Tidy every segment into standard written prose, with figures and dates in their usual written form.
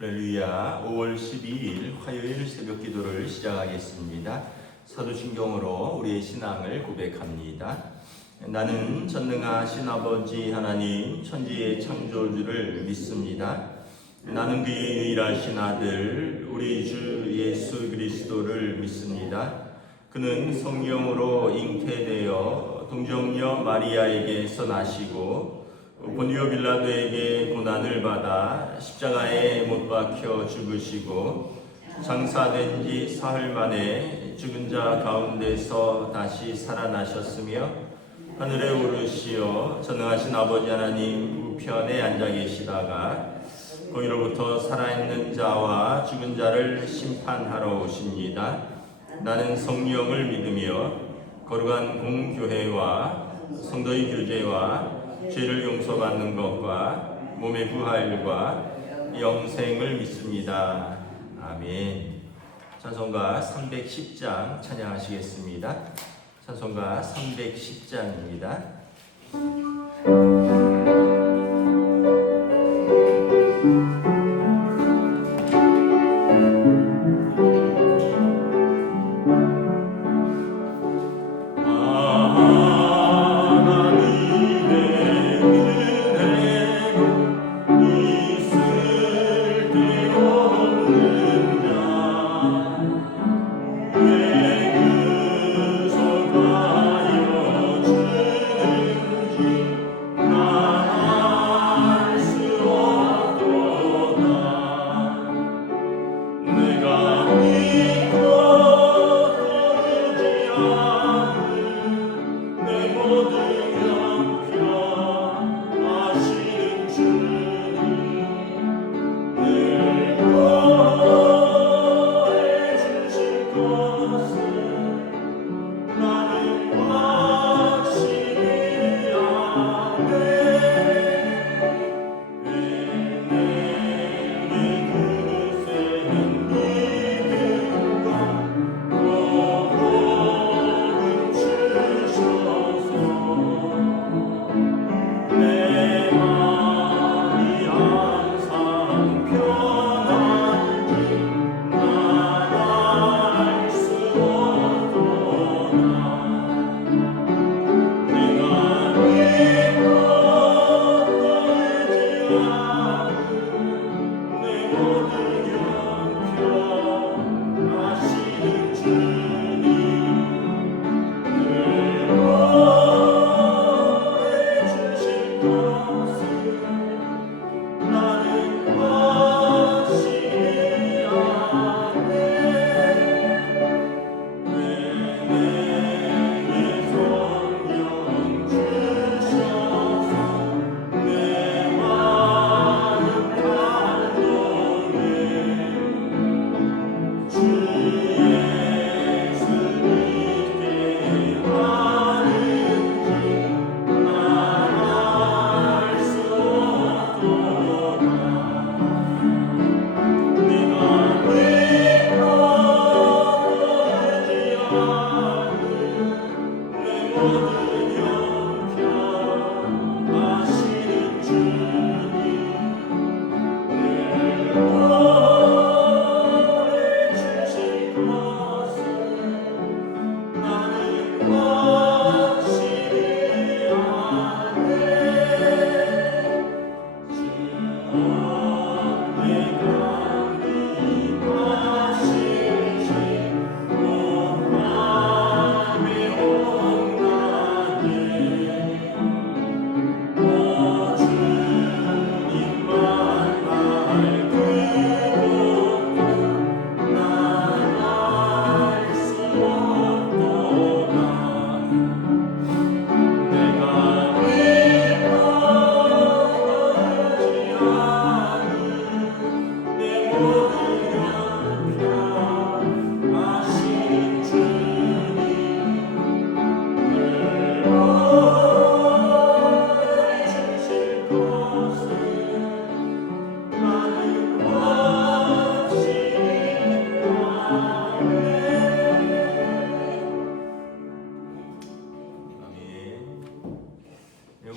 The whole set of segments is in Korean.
할렐루야. 5월 12일 화요일 새벽 기도를 시작하겠습니다. 사도신경으로 우리의 신앙을 고백합니다. 나는 전능하신 아버지 하나님 천지의 창조주를 믿습니다. 나는 그의 유일하신 아들 우리 주 예수 그리스도를 믿습니다. 그는 성령으로 잉태되어 동정녀 마리아에게서 나시고 본디오 빌라도에게 고난을 받아 십자가에 못 박혀 죽으시고 장사된 지 사흘 만에 죽은 자 가운데서 다시 살아나셨으며 하늘에 오르시어 전능하신 아버지 하나님 우편에 앉아 계시다가 거기로부터 살아있는 자와 죽은 자를 심판하러 오십니다. 나는 성령을 믿으며 거룩한 공교회와 성도의 교제와 죄를 용서받는 것과 몸의 부활과 영생을 믿습니다. 아멘. 찬송가 310장 찬양하시겠습니다. 찬송가 310장입니다.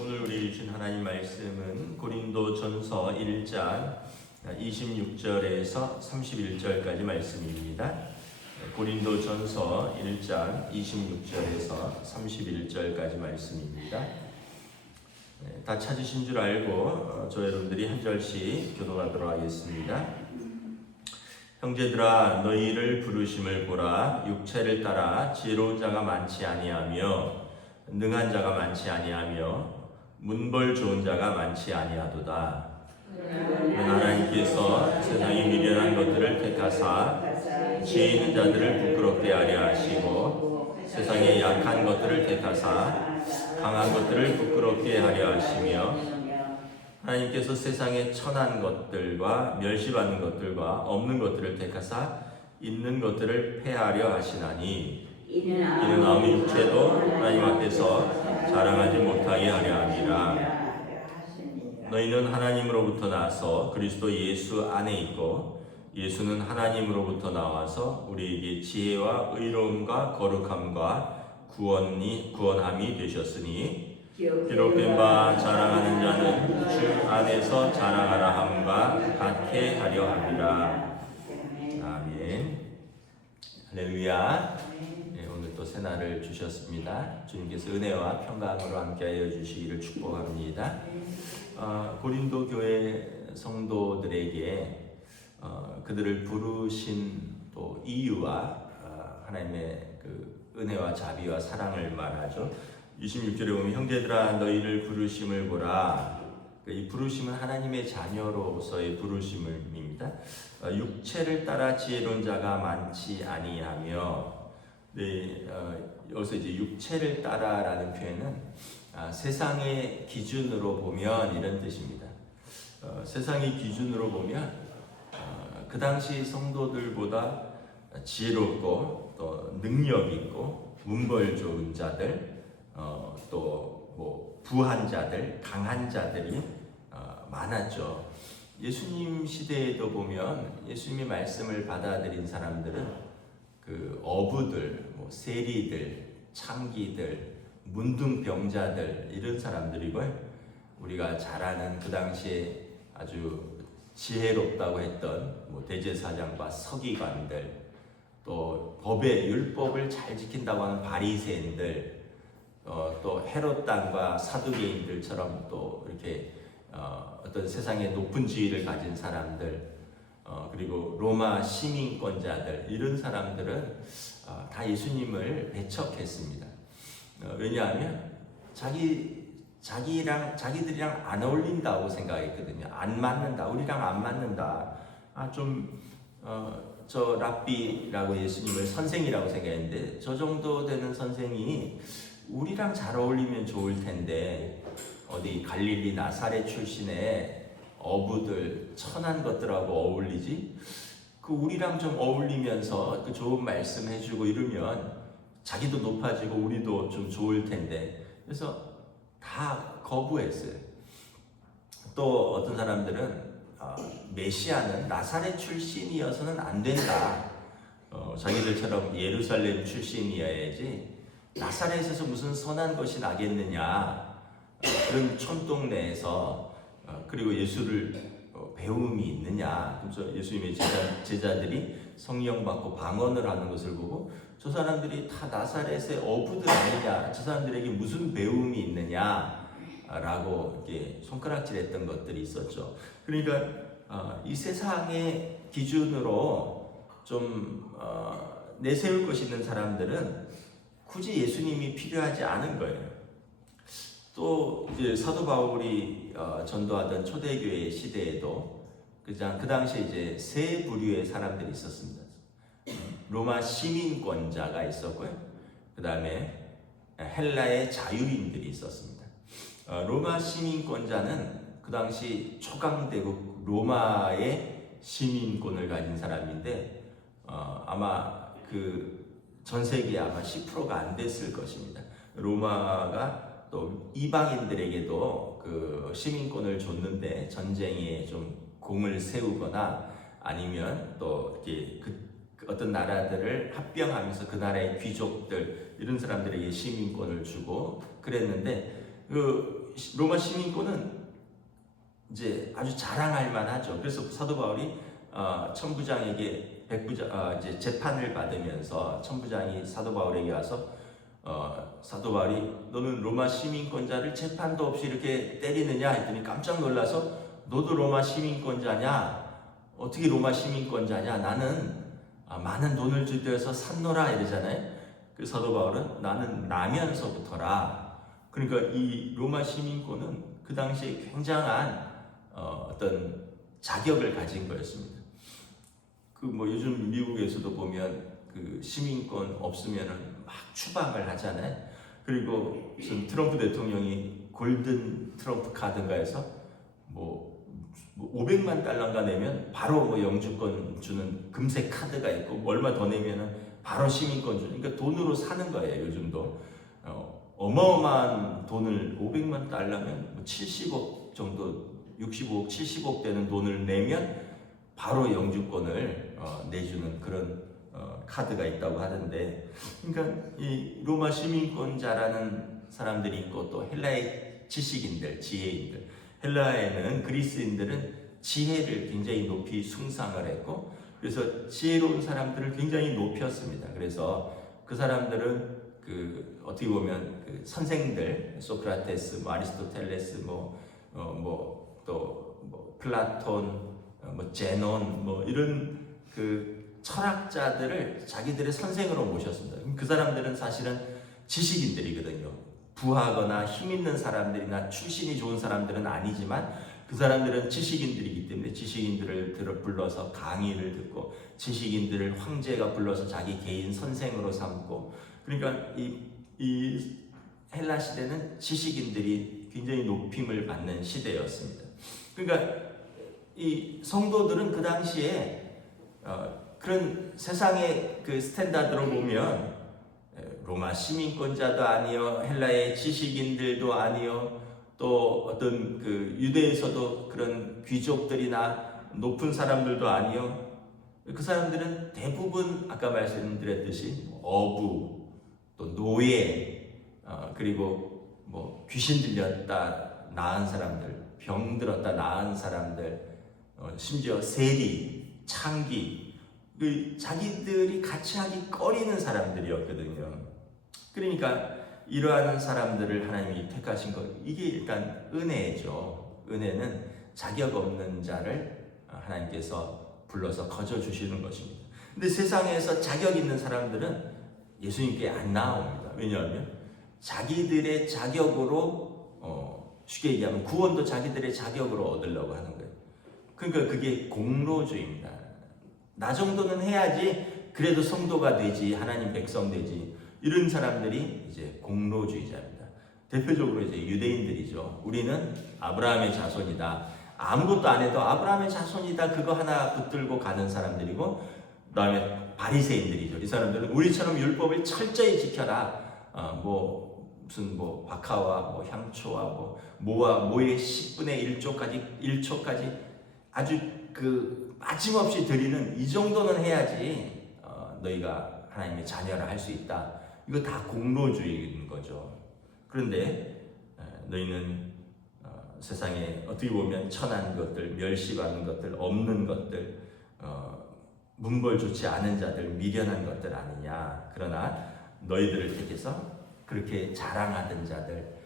오늘 우리 주신 하나님 말씀은 고린도전서 1장 26절에서 31절까지 말씀입니다. 고린도전서 1장 26절에서 31절까지 말씀입니다. 다 찾으신 줄 알고 저 여러분들이 한 절씩 교독하도록 하겠습니다. 형제들아 너희를 부르심을 보라. 육체를 따라 지혜로운 자가 많지 아니하며 능한 자가 많지 아니하며 문벌 좋은 자가 많지 아니하도다. 하나님께서 세상에 미련한 것들을 택하사 지혜 있는 자들을 부끄럽게 하려 하시고 세상에 약한 것들을 택하사 강한 것들을 부끄럽게 하려 하시며 하나님께서 세상에 천한 것들과 멸시받는 것들과 없는 것들을 택하사 있는 것들을 폐하려 하시나니 이는 아무 육체도 하나님 앞에서 자랑하지 못하게 하려 함이라. 너희는 하나님으로부터 나서 그리스도 예수 안에 있고 예수는 하나님으로부터 나와서 우리에게 지혜와 의로움과 거룩함과 구원함이 되셨으니 기록된 바 자랑하는 자는 주 안에서 자랑하라 함과 같게 하려 함이라. 아멘. 할렐루야. 네, 오늘 또 새날을 주셨습니다. 주님께서 은혜와 평강으로 함께하여 주시기를 축복합니다. 고린도 교회 성도들에게 그들을 부르신 또 이유와 하나님의 그 은혜와 자비와 사랑을 말하죠. 26절에 보면 형제들아 너희를 부르심을 보라. 이 부르심은 하나님의 자녀로서의 부르심입니다. 육체를 따라 지혜로운 자가 많지 아니하며, 네, 여기서 이제 육체를 따라라는 표현은 세상의 기준으로 보면 이런 뜻입니다. 세상의 기준으로 보면 그 당시 성도들보다 지혜롭고 또 능력 있고 문벌 좋은 자들, 또 뭐 부한 자들, 강한 자들이 많았죠. 예수님 시대에도 보면 예수님의 말씀을 받아들인 사람들은 그 어부들, 뭐 세리들, 창기들, 문둥병자들 이런 사람들이고요. 우리가 잘 아는 그 당시에 아주 지혜롭다고 했던 뭐 대제사장과 서기관들, 또 법의 율법을 잘 지킨다고 하는 바리새인들, 또 헤롯 당과 사두개인들처럼 또 이렇게 어떤 세상의 높은 지위를 가진 사람들, 그리고 로마 시민권자들 이런 사람들은 다 예수님을 배척했습니다. 왜냐하면 자기들이랑 안 어울린다고 생각했거든요. 안 맞는다, 우리랑 안 맞는다. 저 랍비라고 예수님을 선생이라고 생각했는데 저 정도 되는 선생이 우리랑 잘 어울리면 좋을 텐데 어디 갈릴리 나사렛 출신의 어부들 천한 것들하고 어울리지? 그 우리랑 좀 어울리면서 그 좋은 말씀 해주고 이러면 자기도 높아지고 우리도 좀 좋을 텐데 그래서 다 거부했어요. 또 어떤 사람들은 메시아는 나사렛 출신이어서는 안 된다. 자기들처럼 예루살렘 출신이어야지 나사렛에서 무슨 선한 것이 나겠느냐. 그런 촌동네에서 그리고 예수를 배움이 있느냐. 그래서 예수님의 제자들이 성령 받고 방언을 하는 것을 보고 저 사람들이 다 나사렛의 어부들 아니냐. 저 사람들에게 무슨 배움이 있느냐. 라고 이렇게 손가락질했던 것들이 있었죠. 그러니까 이 세상의 기준으로 좀 내세울 것이 있는 사람들은 굳이 예수님이 필요하지 않은 거예요. 또 이제 사도 바울이 전도하던 초대교회 시대에도 그 당시에 이제 세 부류의 사람들이 있었습니다. 로마 시민권자가 있었고요. 그 다음에 헬라의 자유인들이 있었습니다. 로마 시민권자는 그 당시 초강대국 로마의 시민권을 가진 사람인데 아마 그 전 세계에 아마 10%가 안 됐을 것입니다. 로마가 또 이방인들에게도 그 시민권을 줬는데 전쟁에 좀 공을 세우거나 아니면 또 이렇게 어떤 나라들을 합병하면서 그 나라의 귀족들 이런 사람들에게 시민권을 주고 그랬는데 그 로마 시민권은 이제 아주 자랑할 만하죠. 그래서 사도 바울이 천부장에게 이제 재판을 받으면서 천부장이 사도 바울에게 와서 사도 바울이 너는 로마 시민권자를 재판도 없이 이렇게 때리느냐 했더니 깜짝 놀라서 너도 로마 시민권자냐? 어떻게 로마 시민권자냐? 나는 많은 돈을 주되어서 샀노라 이러잖아요. 그 사도 바울은 나는 나면서부터라. 그러니까 이 로마 시민권은 그 당시에 굉장한 어떤 자격을 가진 거였습니다. 그 뭐 요즘 미국에서도 보면 그 시민권 없으면은 막 추방을 하잖아요. 그리고 무슨 트럼프 대통령이 골든 트럼프 카드인가 해서 뭐 500만 달러인가 내면 바로 뭐 영주권 주는 금색 카드가 있고 뭐 얼마 더 내면은 바로 시민권 주는, 그러니까 돈으로 사는 거예요. 요즘도 어마어마한 돈을 500만 달러면 뭐 70억 정도, 65억, 70억 되는 돈을 내면 바로 영주권을 내주는 그런 카드가 있다고 하던데, 그러니까 이 로마 시민권자라는 사람들이 있고 또 헬라의 지식인들, 지혜인들, 헬라에는 그리스인들은 지혜를 굉장히 높이 숭상을 했고, 그래서 지혜로운 사람들을 굉장히 높였습니다. 그래서 그 사람들은 그 어떻게 보면 그 선생들, 소크라테스, 뭐 아리스토텔레스, 또 플라톤, 뭐 제논, 뭐 이런 그 철학자들을 자기들의 선생으로 모셨습니다. 그 사람들은 사실은 지식인들이거든요. 부하거나 힘 있는 사람들이나 출신이 좋은 사람들은 아니지만 그 사람들은 지식인들이기 때문에 지식인들을 불러서 강의를 듣고, 지식인들을 황제가 불러서 자기 개인 선생으로 삼고, 그러니까 이 헬라 시대는 지식인들이 굉장히 높임을 받는 시대였습니다. 그러니까 이 성도들은 그 당시에 그런 세상의 그 스탠다드로 보면 로마 시민권자도 아니요, 헬라의 지식인들도 아니요, 또 어떤 그 유대에서도 그런 귀족들이나 높은 사람들도 아니요. 그 사람들은 대부분 아까 말씀드렸듯이 어부, 또 노예, 그리고 뭐 귀신 들렸다 나은 사람들, 병 들었다 나은 사람들, 심지어 세리, 창기, 자기들이 같이 하기 꺼리는 사람들이었거든요. 그러니까 이러한 사람들을 하나님이 택하신 것, 이게 일단 은혜죠. 은혜는 자격 없는 자를 하나님께서 불러서 거저 주시는 것입니다. 근데 세상에서 자격 있는 사람들은 예수님께 안 나옵니다. 왜냐하면 자기들의 자격으로, 쉽게 얘기하면 구원도 자기들의 자격으로 얻으려고 하는 거예요. 그러니까 그게 공로주의입니다. 나 정도는 해야지 그래도 성도가 되지, 하나님 백성 되지. 이런 사람들이 이제 공로주의자입니다. 대표적으로 이제 유대인들이죠. 우리는 아브라함의 자손이다. 아무것도 안 해도 아브라함의 자손이다. 그거 하나 붙들고 가는 사람들이고, 그다음에 바리새인들이죠. 이 사람들은 우리처럼 율법을 철저히 지켜라. 무슨 박하와 향초와 모의 10분의 1초까지 아주 그 빠짐없이 드리는, 이 정도는 해야지 너희가 하나님의 자녀를 할 수 있다. 이거 다 공로주의인 거죠. 그런데 너희는 세상에 어떻게 보면 천한 것들, 멸시받는 것들, 없는 것들, 문벌 좋지 않은 자들, 미련한 것들 아니냐. 그러나 너희들을 택해서 그렇게 자랑하던 자들,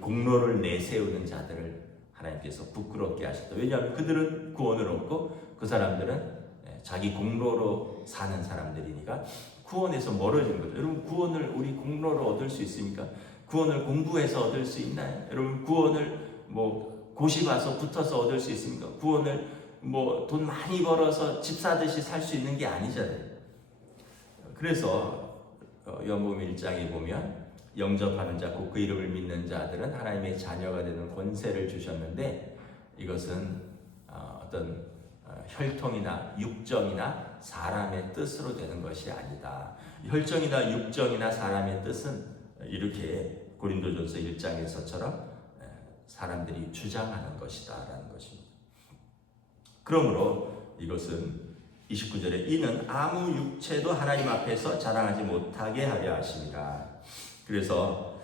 공로를 내세우는 자들을 하나님께서 부끄럽게 하셨다. 왜냐하면 그들은 구원을 얻고 그 사람들은 자기 공로로 사는 사람들이니까 구원에서 멀어진 거죠. 여러분, 구원을 우리 공로로 얻을 수 있습니까? 구원을 공부해서 얻을 수 있나요? 여러분, 구원을 고시 봐서 붙어서 얻을 수 있습니까? 구원을 돈 많이 벌어서 집 사듯이 살 수 있는 게 아니잖아요. 그래서 요한복음 1장에 보면 영접하는 자, 곧 그 이름을 믿는 자들은 하나님의 자녀가 되는 권세를 주셨는데, 이것은 어떤 혈통이나 육정이나 사람의 뜻으로 되는 것이 아니다. 혈정이나 육정이나 사람의 뜻은 이렇게 고린도전서 1장에서처럼 사람들이 주장하는 것이다 라는 것입니다. 그러므로 이것은 29절에 이는 아무 육체도 하나님 앞에서 자랑하지 못하게 하려 하심이라. 그래서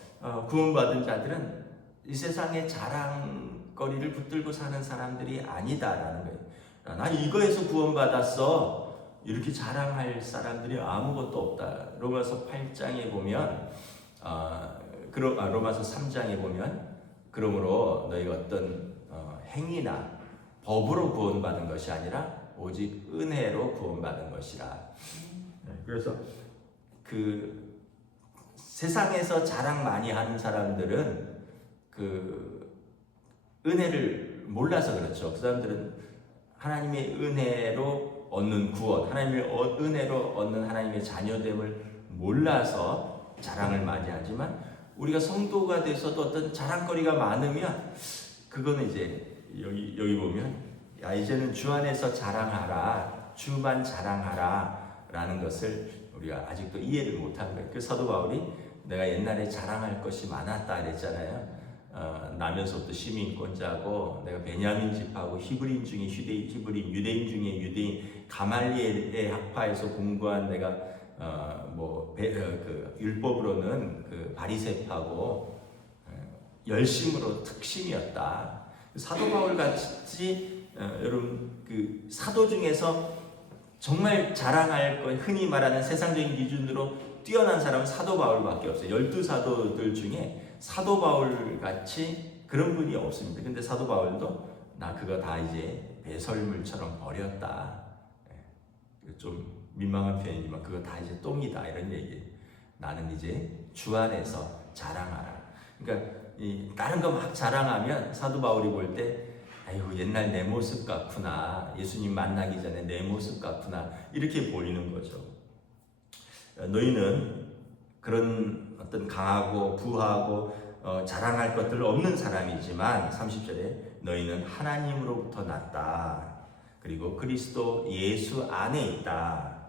구원받은 자들은 이 세상에 자랑거리가 자랑거리를 붙들고 사는 사람들이 아니다라는 거예요. 난 이거에서 구원받았어. 이렇게 자랑할 사람들이 아무것도 없다. 로마서 8장에 보면 로마서 3장에 보면 그러므로 너희가 어떤 행위나 법으로 구원받은 것이 아니라 오직 은혜로 구원받은 것이라. 그래서 그 세상에서 자랑 많이 하는 사람들은 그 은혜를 몰라서 그렇죠. 그 사람들은 하나님의 은혜로 얻는 구원, 하나님의 은혜로 얻는 하나님의 자녀됨을 몰라서 자랑을 많이 하지만 우리가 성도가 돼서도 어떤 자랑거리가 많으면 그거는 이제 여기 보면 야 이제는 주 안에서 자랑하라, 주만 자랑하라 라는 것을 우리가 아직도 이해를 못한 거예요. 그 사도 바울이 내가 옛날에 자랑할 것이 많았다 그랬잖아요. 나면서부터 시민권자고 내가 베냐민 집하고 히브리인 중에 히브리인, 유대인 중에 유대인, 가말리엘의 학파에서 공부한 내가 그 율법으로는 그 바리새파고 열심으로 특심이었다. 사도 바울 같이 여러분 그 사도 중에서 정말 자랑할 것, 흔히 말하는 세상적인 기준으로 뛰어난 사람은 사도 바울밖에 없어요. 12사도들 중에 사도 바울 같이 그런 분이 없습니다. 근데 사도 바울도 나 그거 다 이제 배설물처럼 버렸다. 좀 민망한 표현이지만 그거 다 이제 똥이다 이런 얘기. 나는 이제 주 안에서 자랑하라. 그러니까 다른 거 막 자랑하면 사도 바울이 볼 때 아이고 옛날 내 모습 같구나. 예수님 만나기 전에 내 모습 같구나. 이렇게 보이는 거죠. 너희는 그런 어떤 강하고 부하고 자랑할 것들 없는 사람이지만 30절에 너희는 하나님으로부터 났다. 그리고 그리스도 예수 안에 있다.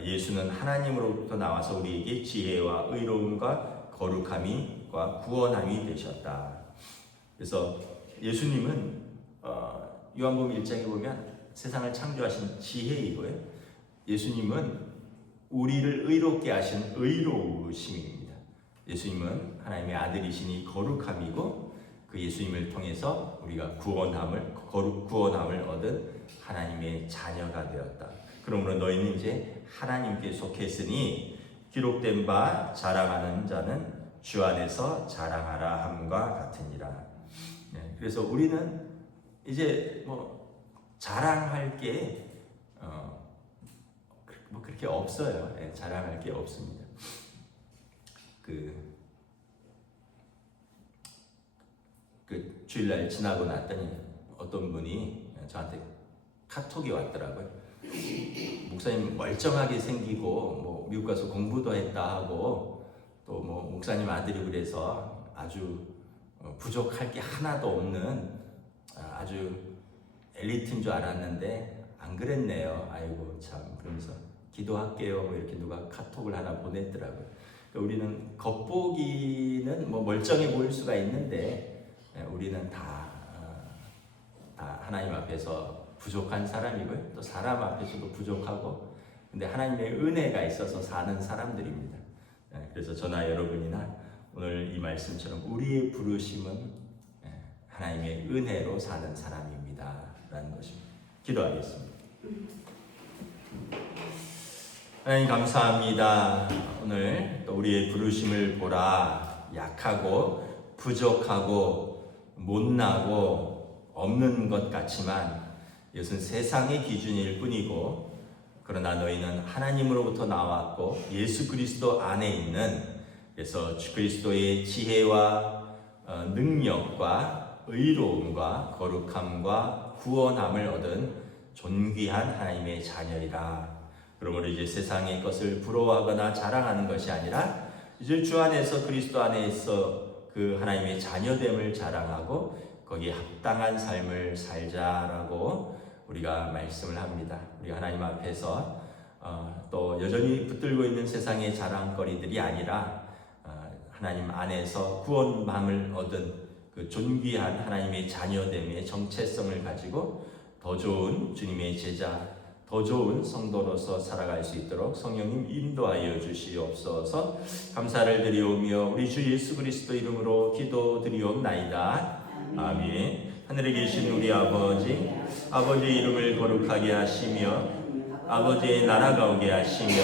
예수는 하나님으로부터 나와서 우리에게 지혜와 의로움과 거룩함과 구원함이 되셨다. 그래서 예수님은 요한복음 1장에 보면 세상을 창조하신 지혜이고요. 예수님은 우리를 의롭게 하신 의로우심입니다. 예수님은 하나님의 아들이시니 거룩함이고 그 예수님을 통해서 우리가 구원함을 얻은 하나님의 자녀가 되었다. 그러므로 너희는 이제 하나님께 속했으니 기록된 바 자랑하는 자는 주 안에서 자랑하라 함과 같으니라. 그래서 우리는 이제 자랑할 게 그렇게 없어요. 자랑할 게 없습니다. 그 주일날 지나고 났더니 어떤 분이 저한테 카톡이 왔더라고요. 목사님 멀쩡하게 생기고 미국 가서 공부도 했다 하고 또 목사님 아들이 그래서 아주 부족할 게 하나도 없는 아주 엘리트인 줄 알았는데 안 그랬네요. 아이고 참. 그러면서 기도할게요. 이렇게 누가 카톡을 하나 보냈더라고요. 그러니까 우리는 겉보기는 멀쩡해 보일 수가 있는데 우리는 다 하나님 앞에서 부족한 사람이고요. 또 사람 앞에서도 부족하고 근데 하나님의 은혜가 있어서 사는 사람들입니다. 그래서 저나 여러분이나 오늘 이 말씀처럼 우리의 부르심은 하나님의 은혜로 사는 사람입니다 라는 것입니다. 기도하겠습니다. 하나님 감사합니다. 오늘 또 우리의 부르심을 보라. 약하고 부족하고 못나고 없는 것 같지만 이것은 세상의 기준일 뿐이고 그러나 너희는 하나님으로부터 나왔고 예수 그리스도 안에 있는 그래서 그리스도의 지혜와 능력과 의로움과 거룩함과 구원함을 얻은 존귀한 하나님의 자녀이라. 그러므로 이제 세상의 것을 부러워하거나 자랑하는 것이 아니라 이제 주 안에서 그리스도 안에서 그 하나님의 자녀됨을 자랑하고 거기에 합당한 삶을 살자라고 우리가 말씀을 합니다. 우리가 하나님 앞에서 또 여전히 붙들고 있는 세상의 자랑거리들이 아니라 하나님 안에서 구원함을 얻은 그 존귀한 하나님의 자녀됨의 정체성을 가지고 더 좋은 주님의 제자, 더 좋은 성도로서 살아갈 수 있도록 성령님 인도하여 주시옵소서. 감사를 드리오며 우리 주 예수 그리스도 이름으로 기도드리옵나이다. 아멘. 하늘에 계신 우리 아버지, 아버지의 이름을 거룩하게 하시며 아버지의 나라가 오게 하시며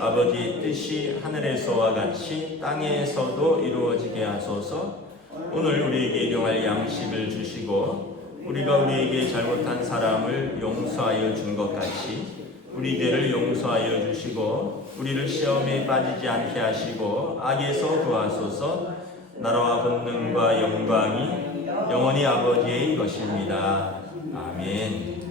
아버지의 뜻이 하늘에서와 같이 땅에서도 이루어지게 하소서. 오늘 우리에게 일용할 양식을 주시고 우리가 우리에게 잘못한 사람을 용서하여 준 것 같이 우리 죄를 용서하여 주시고 우리를 시험에 빠지지 않게 하시고 악에서 구하소서. 나라와 권능과 영광이 영원히 아버지의 것입니다. 아멘.